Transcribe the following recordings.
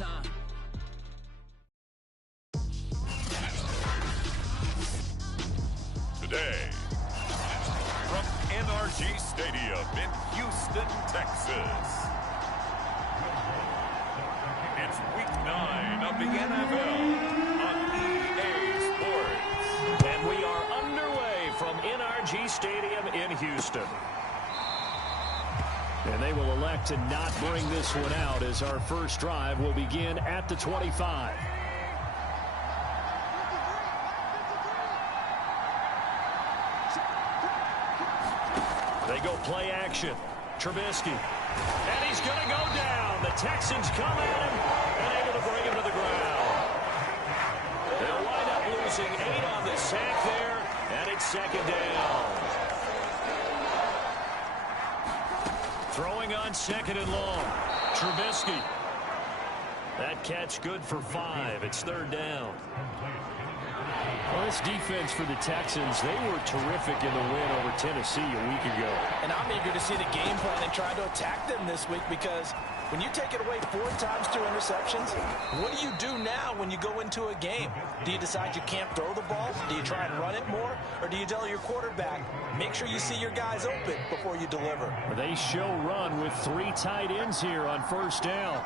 time. Today, from NRG Stadium in Houston, Texas, it's Week 9 of the NFL on EA Sports. And we are underway from NRG Stadium in Houston. And they will elect to not bring this one out as our first drive will begin at the 25. They go play action. Trubisky. And he's going to go down. The Texans come at him and able to bring him to the ground. They'll wind up losing 8 on the sack there, and it's second down. Throwing on second and long. Trubisky. That catch good for 5. It's third down. Well, this defense for the Texans, they were terrific in the win over Tennessee a week ago. And I'm eager to see the game plan and try to attack them this week, because when you take it away 4 times through interceptions, what do you do now when you go into a game? Do you decide you can't throw the ball? Do you try and run it more? Or do you tell your quarterback, make sure you see your guys open before you deliver? They show run with 3 tight ends here on first down.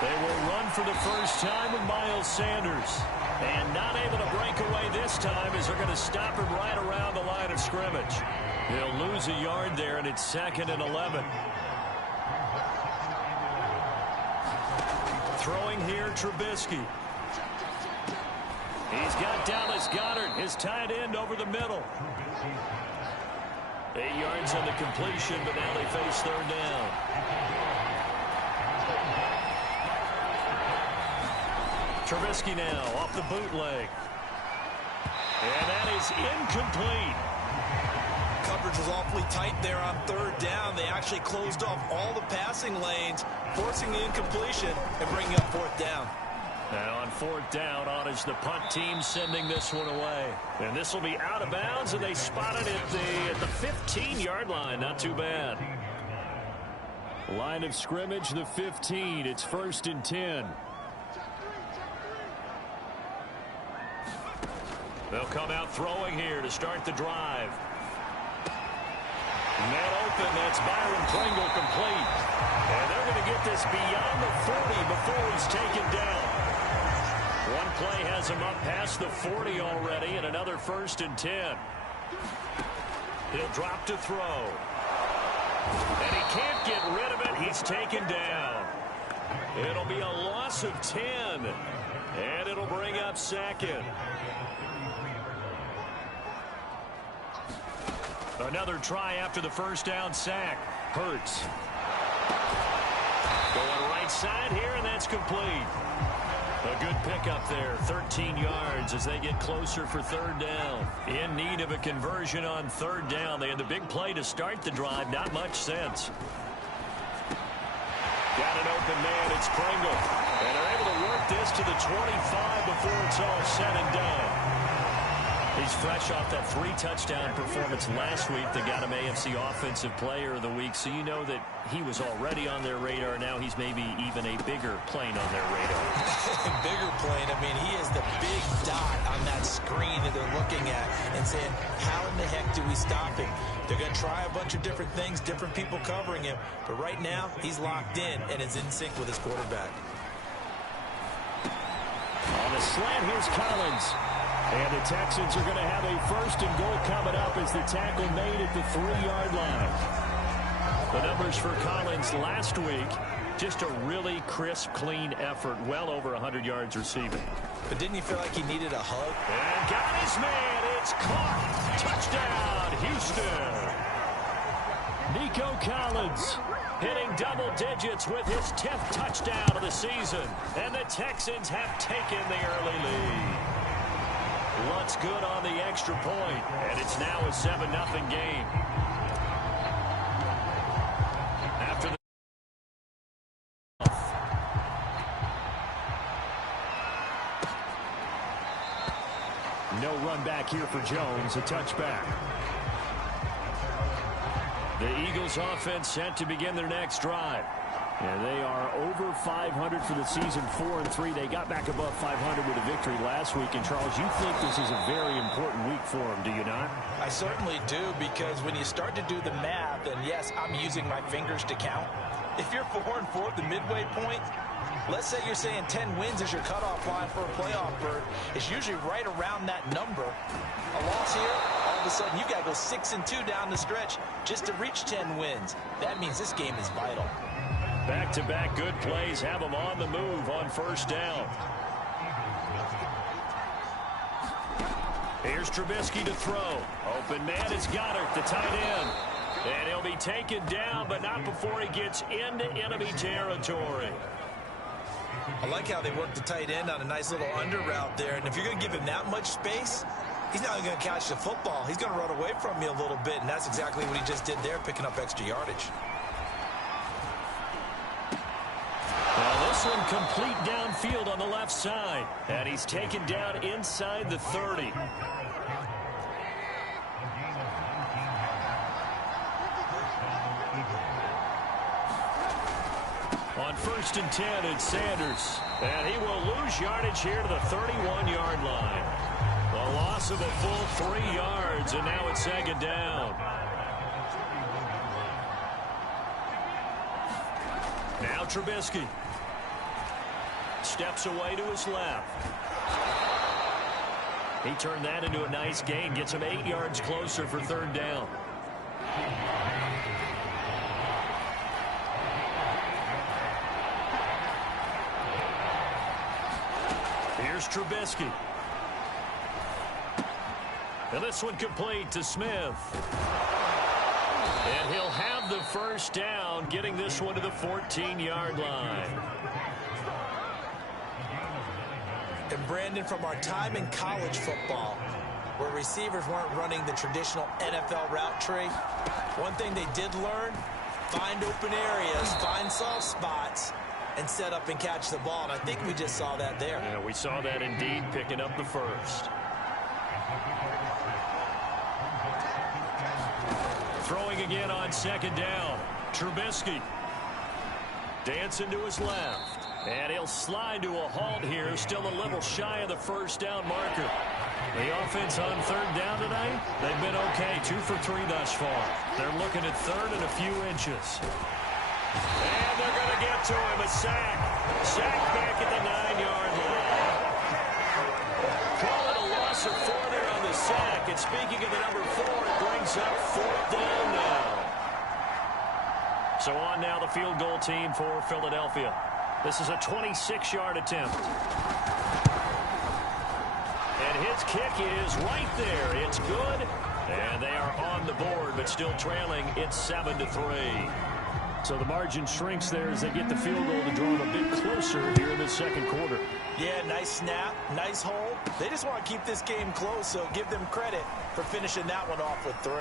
They will run for the first time with Miles Sanders. And not able to break away this time as they're going to stop him right around the line of scrimmage. They'll lose a yard there, and it's second and 11. Throwing here, Trubisky. He's got Dallas Goedert, his tight end, over the middle. 8 yards on the completion, but now they face third down. Trubisky now off the bootleg. And that is incomplete. Coverage was awfully tight there on third down. They actually closed off all the passing lanes, forcing the incompletion and bringing up fourth down. Now on fourth down, on is the punt team sending this one away. And this will be out of bounds, and they spot it at the 15-yard line. Not too bad. Line of scrimmage, the 15. It's first and 10. They'll come out throwing here to start the drive. Net open, that's Byron Pringle complete. And they're going to get this beyond the 40 before he's taken down. One play has him up past the 40 already, and another first and 10. He'll drop to throw. And he can't get rid of it. He's taken down. It'll be a loss of 10. And it'll bring up second. Another try after the first down sack. Hurts. Going right side here, and that's complete. A good pickup there, 13 yards as they get closer for third down. In need of a conversion on third down. They had the big play to start the drive. Not much sense. Got an open man. It's Pringle. And they're able to work this to the 25 before it's all said and done. He's fresh off that 3-touchdown performance last week that got him AFC Offensive Player of the Week, so you know that he was already on their radar. Now he's maybe even a bigger plane on their radar. Bigger plane. I mean, he is the big dot on that screen that they're looking at and saying, how in the heck do we stop him? They're going to try a bunch of different things, different people covering him, but right now he's locked in and is in sync with his quarterback. On the slant, here's Collins. And the Texans are going to have a first and goal coming up as the tackle made at the 3-yard line. The numbers for Collins last week, just a really crisp, clean effort, well over 100 yards receiving. But didn't you feel like he needed a hug? And got his man. It's caught. Touchdown, Houston. Nico Collins hitting double digits with his 10th touchdown of the season. And the Texans have taken the early lead. Lutz good on the extra point, and it's now a 7-0 game. After the no run back here for Jones, a touchback. The Eagles offense set to begin their next drive. And they are over 500 for the season, 4-3. They got back above 500 with a victory last week. And, Charles, you think this is a very important week for them, do you not? I certainly do, because when you start to do the math, and yes, I'm using my fingers to count. If you're 4-4 at the midway point, let's say you're saying 10 wins is your cutoff line for a playoff berth. It's usually right around that number. A loss here, all of a sudden you got to go 6-2 down the stretch just to reach 10 wins. That means this game is vital. Back-to-back good plays have them on the move on first down. Here's Trubisky to throw. Open man is Goddard, the tight end. And he'll be taken down, but not before he gets into enemy territory. I like how they work the tight end on a nice little under route there. And if you're going to give him that much space, he's not going to catch the football. He's going to run away from you a little bit, and that's exactly what he just did there, picking up extra yardage. Now this one complete downfield on the left side. And he's taken down inside the 30. On 1st and 10, it's Sanders. And he will lose yardage here to the 31-yard line. A loss of a full 3 yards, and now it's 2nd down. Now Trubisky. Steps away to his left. He turned that into a nice gain. Gets him 8 yards closer for 3rd down. Here's Trubisky. And this one complete to Smith. And he'll have the first down, getting this one to the 14-yard line. And Brandon, from our time in college football, where receivers weren't running the traditional NFL route tree, one thing they did learn, find open areas, find soft spots, and set up and catch the ball. And I think we just saw that there. Yeah, we saw that indeed, picking up the first. Throwing again on 2nd down. Trubisky. Dancing to his left. And he'll slide to a halt here. Still a little shy of the first down marker. The offense on 3rd down tonight, they've been okay. 2 for 3 thus far. They're looking at 3rd and a few inches. And they're going to get to him. A sack. Sack back at the 9-yard line. Call it a loss of 4 there on the sack. And speaking of the number 4, it brings up 4th down now. So on now the field goal team for Philadelphia. This is a 26-yard attempt. And his kick is right there. It's good. And they are on the board, but still trailing. It's 7-3. So the margin shrinks there as they get the field goal to draw them a bit closer here in the 2nd quarter. Yeah, nice snap, nice hold. They just want to keep this game close, so give them credit for finishing that one off with 3.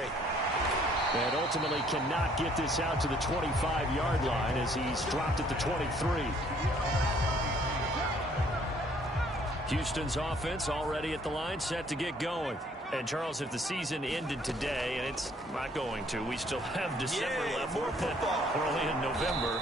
And ultimately cannot get this out to the 25-yard line as he's dropped at the 23. Houston's offense already at the line, set to get going. And, Charles, if the season ended today, and it's not going to, we still have December left. More football. We're only in November.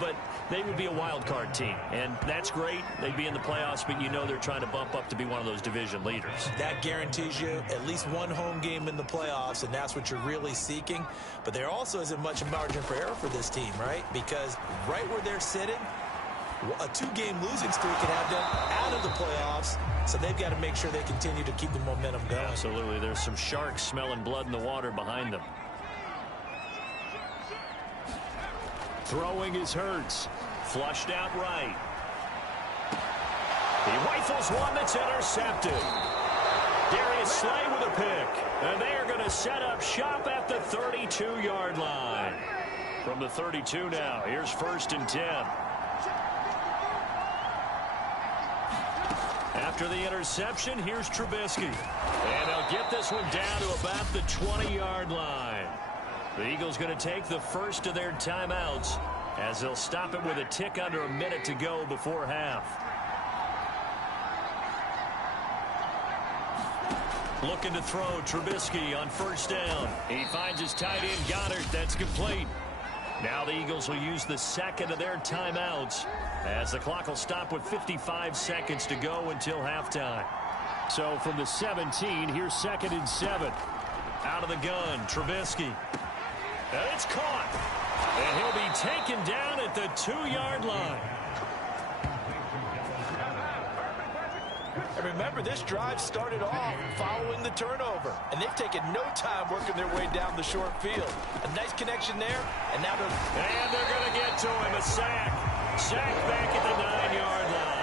But they would be a wild card team. And that's great. They'd be in the playoffs, but you know they're trying to bump up to be one of those division leaders. That guarantees you at least one home game in the playoffs, and that's what you're really seeking. But there also isn't much margin for error for this team, right? Because right where they're sitting, a 2-game losing streak can have them out of the playoffs, so they've got to make sure they continue to keep the momentum going. Absolutely. There's some sharks smelling blood in the water behind them. Throwing is Hurts. Flushed out right. He rifles one that's intercepted. Darius Slay with a pick. And they are going to set up shop at the 32-yard line. From the 32 now, here's 1st and 10. After the interception, here's Trubisky. And they'll get this one down to about the 20-yard line. The Eagles going to take the first of their timeouts as they'll stop it with a tick under a minute to go before half. Looking to throw Trubisky on 1st down. He finds his tight end Goddard. That's complete. Now the Eagles will use the second of their timeouts as the clock will stop with 55 seconds to go until halftime. So from the 17, here's 2nd and 7. Out of the gun, Trubisky. And it's caught. And he'll be taken down at the 2-yard line. And remember, this drive started off following the turnover. And they've taken no time working their way down the short field. A nice connection there. And now they're going to get to him. A sack. Sack back at the 9-yard line.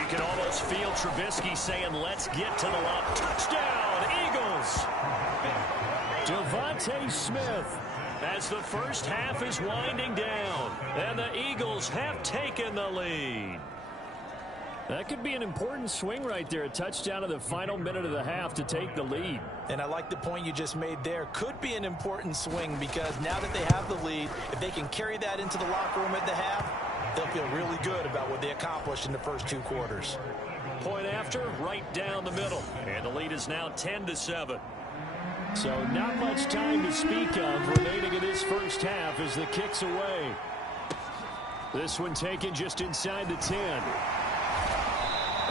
You can almost feel Trubisky saying, let's get to the line. Touchdown, Eagles. Devontae Smith as the first half is winding down. And the Eagles have taken the lead. That could be an important swing right there. A touchdown in the final minute of the half to take the lead. And I like the point you just made there. Could be an important swing because now that they have the lead, if they can carry that into the locker room at the half, they'll feel really good about what they accomplished in the first 2 quarters. Point after, right down the middle. And the lead is now 10-7. So not much time to speak of remaining in this first half as the kick's away. This one taken just inside the 10.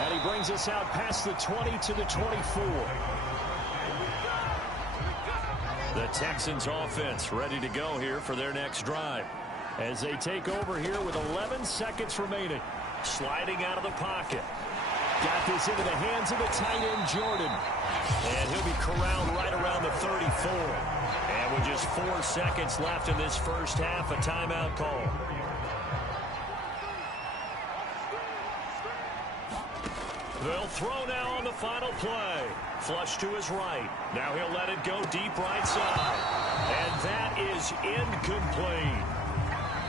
And he brings us out past the 20 to the 24. The Texans offense ready to go here for their next drive as they take over here with 11 seconds remaining. Sliding out of the pocket. Got this into the hands of the tight end, Jordan. And he'll be corralled right around the 34. And with just 4 seconds left in this first half, a timeout call. They'll throw now on the final play. Flush to his right. Now he'll let it go deep right side. And that is incomplete.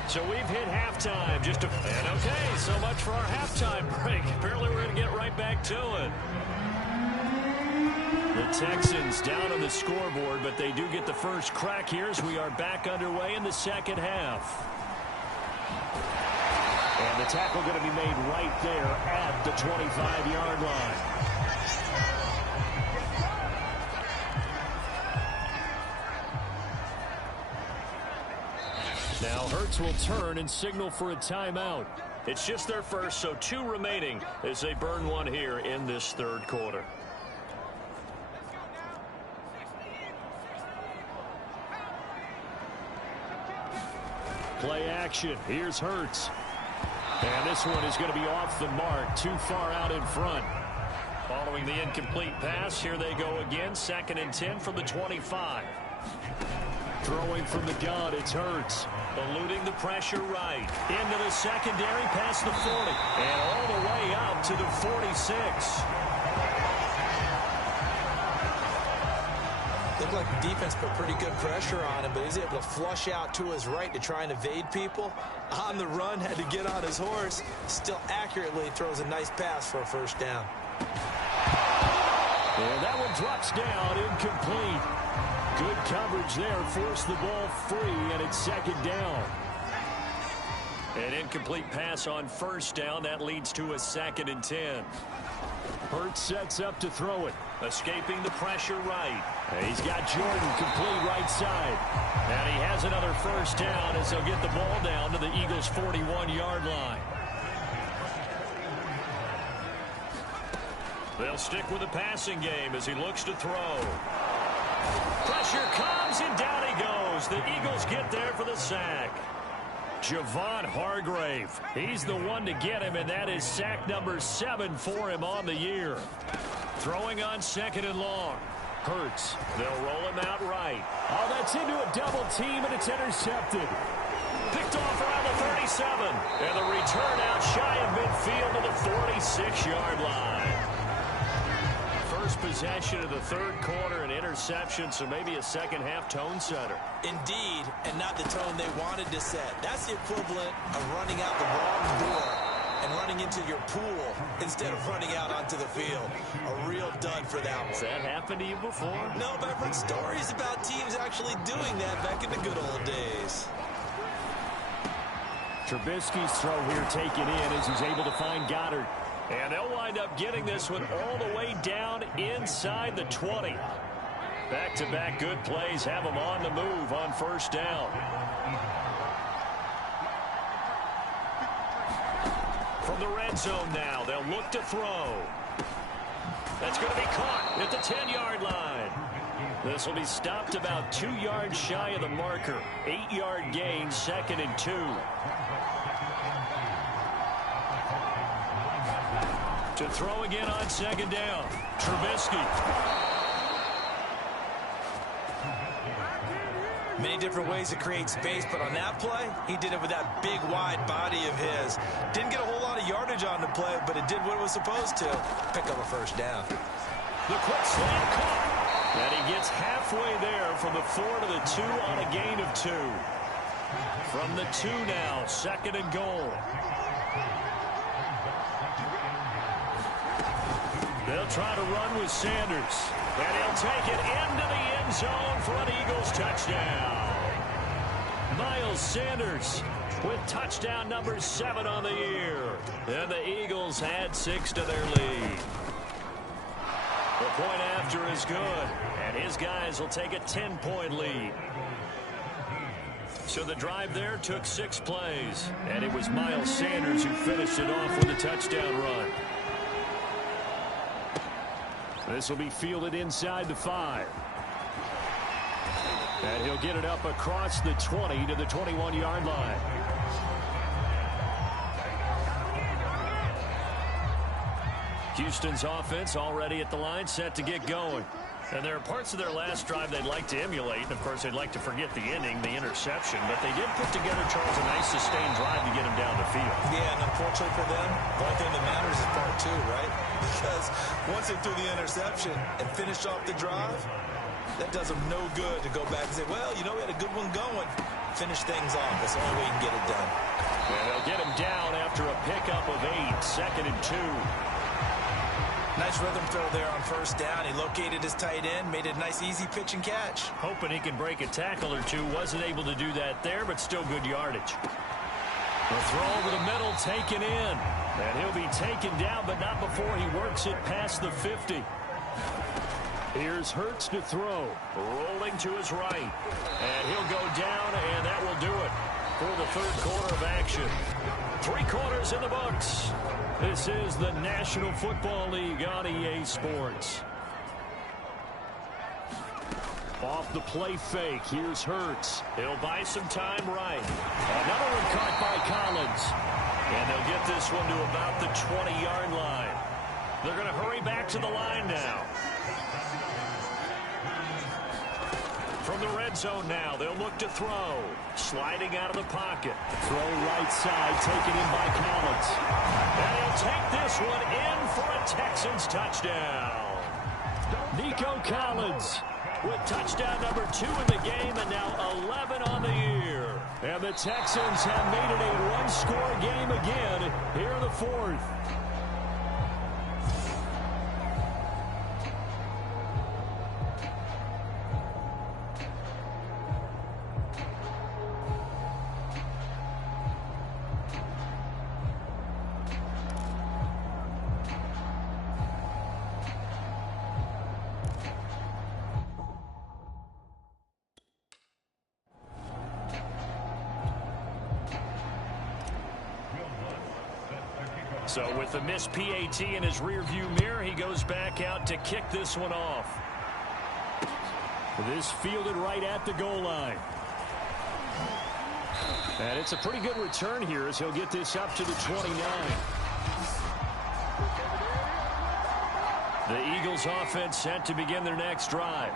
So we've hit halftime. And okay, so much for our halftime break. Apparently we're going to get right back to it. The Texans down on the scoreboard, but they do get the first crack here as we are back underway in the second half. And the tackle going to be made right there at the 25-yard line. Now Hurts will turn and signal for a timeout. It's just their first, so 2 remaining as they burn one here in this third quarter. Play action. Here's Hurts. And this one is going to be off the mark, too far out in front. Following the incomplete pass, here they go again. 2nd and 10 from the 25. Throwing from the gun, it's Hurts. Eluding the pressure right. Into the secondary, past the 40. And all the way out to the 46. Looked like the defense put pretty good pressure on him, but he's able to flush out to his right to try and evade people. On the run, had to get on his horse. Still accurately throws a nice pass for a first down. And that one drops down, incomplete. Good coverage there, forced the ball free, and it's 2nd down. An incomplete pass on first down. That leads to a 2nd and 10. Hurts sets up to throw it. Escaping the pressure right. And he's got Jordan complete right side. And he has another first down as they'll get the ball down to the Eagles' 41-yard line. They'll stick with the passing game as he looks to throw. Pressure comes and down he goes. The Eagles get there for the sack. Javon Hargrave. He's the one to get him, and that is sack number 7 for him on the year. Throwing on 2nd and long. Hurts. They'll roll him out right. Oh, that's into a double team, and it's intercepted. Picked off around the 37. And the return out shy of midfield to the 46-yard line. First possession of the third quarter, an interception, so maybe a second half tone setter. Indeed, and not the tone they wanted to set. That's the equivalent of running out the wrong door and running into your pool instead of running out onto the field. A real dud for that one. Has that happened to you before? No, but I've heard stories about teams actually doing that back in the good old days. Trubisky's throw here taken in as he's able to find Goddard. And they'll wind up getting this one all the way down inside the 20. Back-to-back good plays have them on the move on first down. From the red zone now, they'll look to throw. That's going to be caught at the 10-yard line. This will be stopped about 2 yards shy of the marker. 8-yard gain, 2nd and 2. To throw again on 2nd down. Trubisky. Many different ways to create space, but on that play, he did it with that big, wide body of his. Didn't get a whole lot of yardage on the play, but it did what it was supposed to. Pick up a first down. The quick slant caught. And he gets halfway there from the 4 to the 2 on a gain of 2. From the 2 now, 2nd and goal. They'll try to run with Sanders. And he'll take it into the end zone for an Eagles touchdown. Miles Sanders with touchdown number 7 on the year. And the Eagles add 6 to their lead. The point after is good, and his guys will take a 10-point lead. So the drive there took 6 plays, and it was Miles Sanders who finished it off with a touchdown run. This will be fielded inside the 5. And he'll get it up across the 20 to the 21-yard line. Houston's offense already at the line, set to get going. And there are parts of their last drive they'd like to emulate. And, of course, they'd like to forget the ending, the interception. But they did put together, Charles, a nice sustained drive to get him down the field. Yeah, and unfortunately for them, the only thing that matters is part 2, right? Because once they threw the interception and finished off the drive, that does them no good to go back and say, well, you know, we had a good one going. Finish things off. That's the only way you can get it done. And they'll get him down after a pickup of 8, 2nd and 2. Nice rhythm throw there on first down. He located his tight end, made a nice easy pitch and catch. Hoping he can break a tackle or two. Wasn't able to do that there, but still good yardage. The throw over the middle taken in. And he'll be taken down, but not before he works it past the 50. Here's Hurts to throw. Rolling to his right. And he'll go down, and that will do it for the 3rd quarter of action. 3 quarters in the books. This is the National Football League on EA Sports. Off the play fake, here's Hurts. He'll buy some time right. Another one caught by Collins. And they'll get this one to about the 20-yard line. They're going to hurry back to the line now. From the red zone now, they'll look to throw. Sliding out of the pocket. Throw right side, taken in by Collins. And he'll take this one in for a Texans touchdown. Nico Collins with touchdown number 2 in the game, and now 11 on the year. And the Texans have made it a one-score game again here in the 4th. So with the missed PAT in his rearview mirror, he goes back out to kick this one off. This fielded right at the goal line. And it's a pretty good return here as he'll get this up to the 29. The Eagles offense set to begin their next drive.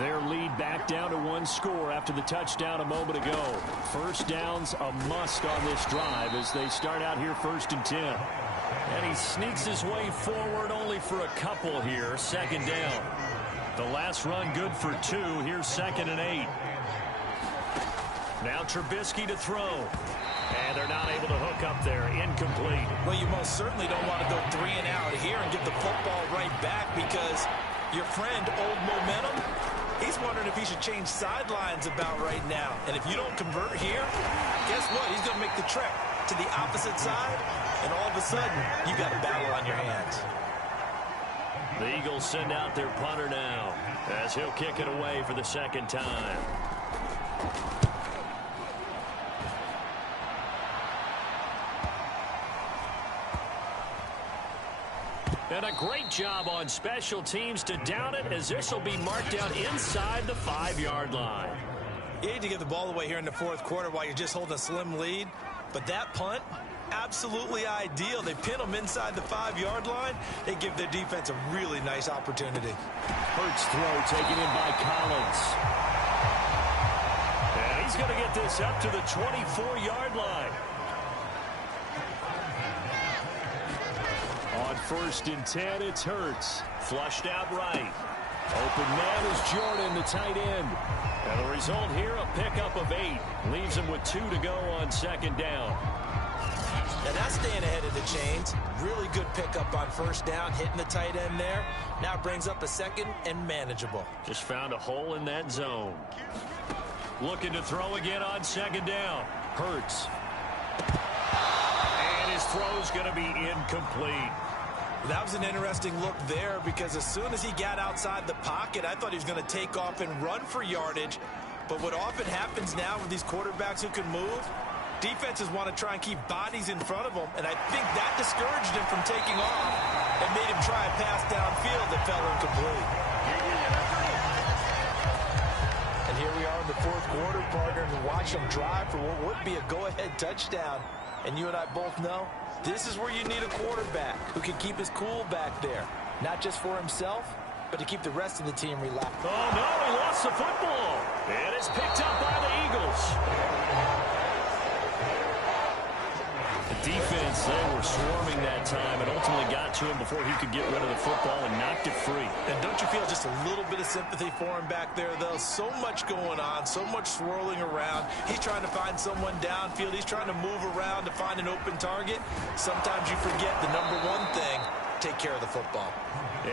Their lead back down to 1 score after the touchdown a moment ago. First down's a must on this drive as they start out here 1st and 10. And he sneaks his way forward only for a couple here. 2nd down. The last run good for 2. Here's 2nd and 8. Now Trubisky to throw. And they're not able to hook up there. Incomplete. Well, you most certainly don't want to go 3 and out here and get the football right back because your friend, Old Momentum, he's wondering if he should change sidelines about right now. And if you don't convert here, guess what? He's going to make the trek to the opposite side, and all of a sudden, you've got a battle on your hands. The Eagles send out their punter now as he'll kick it away for the second time. And a great job on special teams to down it, as this will be marked out inside the 5-yard line. You need to get the ball away here in the fourth quarter while you're just holding a slim lead. But that punt, absolutely ideal. They pin them inside the 5-yard line. They give their defense a really nice opportunity. Hurts throw taken in by Collins. And he's going to get this up to the 24-yard line. On 1st and 10, it's Hurts. Flushed out right. Open man is Jordan, the tight end. And the result here, a pickup of 8. Leaves him with 2 to go on 2nd down. And that's staying ahead of the chains. Really good pickup on 1st down, hitting the tight end there. Now brings up a 2nd and manageable. Just found a hole in that zone. Looking to throw again on 2nd down. Hurts. And his throw's going to be incomplete. That was an interesting look there, because as soon as he got outside the pocket, I thought he was going to take off and run for yardage. But what often happens now with these quarterbacks who can move, defenses want to try and keep bodies in front of them, and I think that discouraged him from taking off and made him try a pass downfield that fell incomplete. And here we are in the fourth quarter, partner, and watch them drive for what would be a go-ahead touchdown. And you and I both know this is where you need a quarterback who can keep his cool back there, not just for himself, but to keep the rest of the team relaxed. Oh, no, he lost the football. And it's picked up by the Eagles. The defense, they were swarming that time and ultimately got to him before he could get rid of the football and knocked it free. And don't you feel just a little bit of sympathy for him back there, though? So much going on, so much swirling around. He's trying to find someone downfield. He's trying to move around to find an open target. Sometimes you forget the number one thing, take care of the football.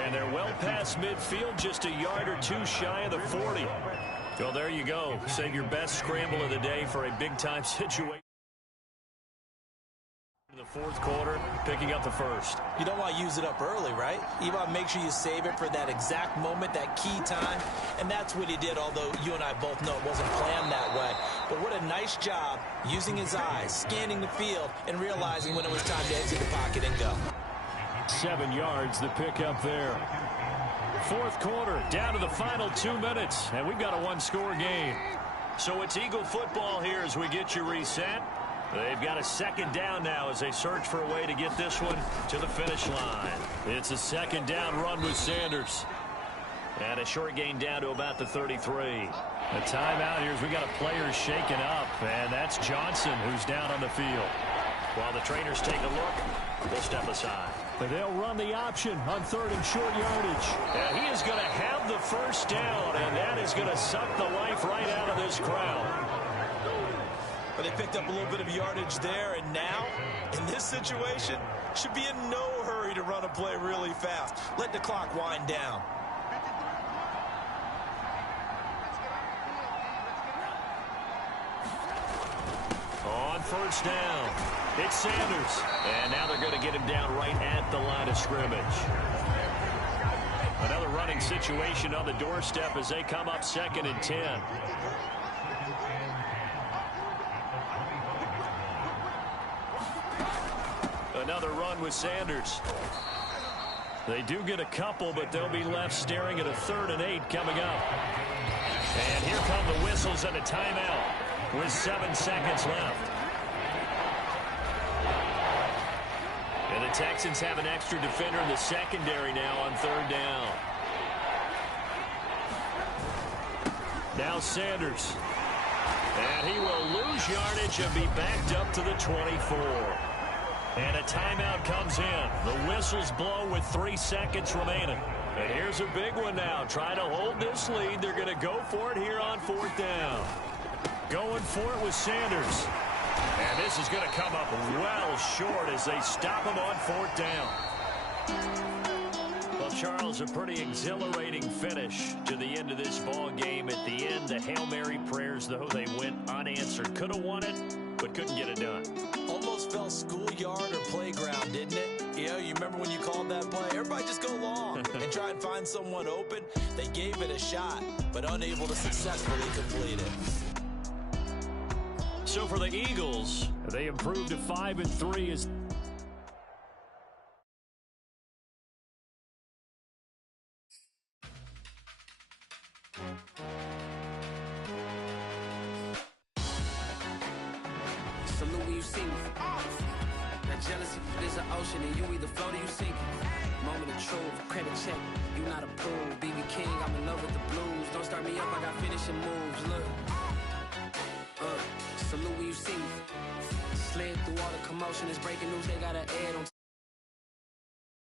And they're well past midfield, just a yard or 2 shy of the 40. Well, there you go. Save your best scramble of the day for a big-time situation. In the fourth quarter, picking up the first. You don't want to use it up early, right? You want to make sure you save it for that exact moment, that key time. And that's what he did, although you and I both know it wasn't planned that way. But what a nice job using his eyes, scanning the field, and realizing when it was time to exit the pocket and go. 7 yards, the pickup there. Fourth quarter, down to the final 2 minutes, and we've got a 1-score game. So it's Eagle football here as we get you reset. They've got a 2nd down now as they search for a way to get this one to the finish line. It's a 2nd down run with Sanders. And a short gain down to about the 33. A timeout here as we got a player shaken up, and that's Johnson who's down on the field. While the trainers take a look, we'll step aside. But they'll run the option on 3rd and short yardage. And he is going to have the first down, and that is going to suck the life right out of this crowd. But they picked up a little bit of yardage there, and now, in this situation, should be in no hurry to run a play really fast. Let the clock wind down. On 1st down, it's Sanders. And now they're going to get him down right at the line of scrimmage. Another running situation on the doorstep as they come up 2nd and 10. Another run with Sanders. They do get a couple, but they'll be left staring at a 3rd and 8 coming up. And here come the whistles and a timeout with 7 seconds left. And the Texans have an extra defender in the secondary now on 3rd down. Now Sanders. And he will lose yardage and be backed up to the 24. And a timeout comes in. The whistles blow with 3 seconds remaining. And here's a big one now. Trying to hold this lead. They're going to go for it here on 4th down. Going for it with Sanders. And this is going to come up well short as they stop him on 4th down. Well, Charles, a pretty exhilarating finish to the end of this ball game. At the end, the Hail Mary prayers, though, they went unanswered. Could have won it, but couldn't get it done. Almost felt schoolyard or playground, didn't it? Yeah, you remember when you called that play? Everybody just go long and try and find someone open. They gave it a shot, but unable to successfully complete it. So for the Eagles, they improved to 5-3 as salute when you see me. That jealousy is an ocean, and you either float or you sink. Moment of truth, credit check, you not approved. BB King, I'm in love with the blues. Don't start me up, I got finishing moves. Look, salute when you see me. Slid through all the commotion, it's breaking news, they got an ad on